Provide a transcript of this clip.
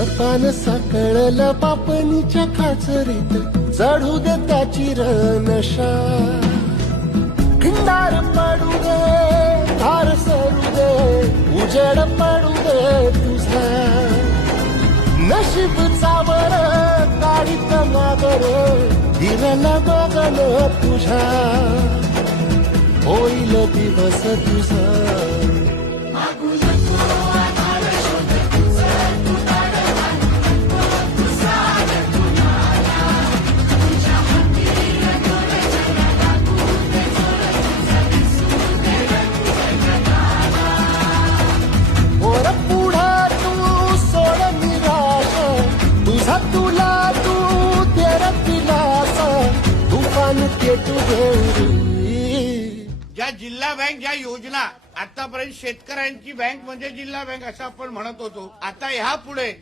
पान साकळलं पापणीच्या खाचरीत चढू दे त्याची नशा खिंडार पडू दे धार सरू दे उजेड पडू दे तुझा नशीब चावर गाडीत नागर हिरला गगन तुझ्या होईल दिवस तुझा तुला तू तेरा दिलासा तुफान पेटू ज्या जिल्हा बँक ज्या योजना आतापर्यंत शेतकऱ्यांची बँक म्हणजे जिल्हा बँक असं आपण म्हणत होतो आता ह्या पुढे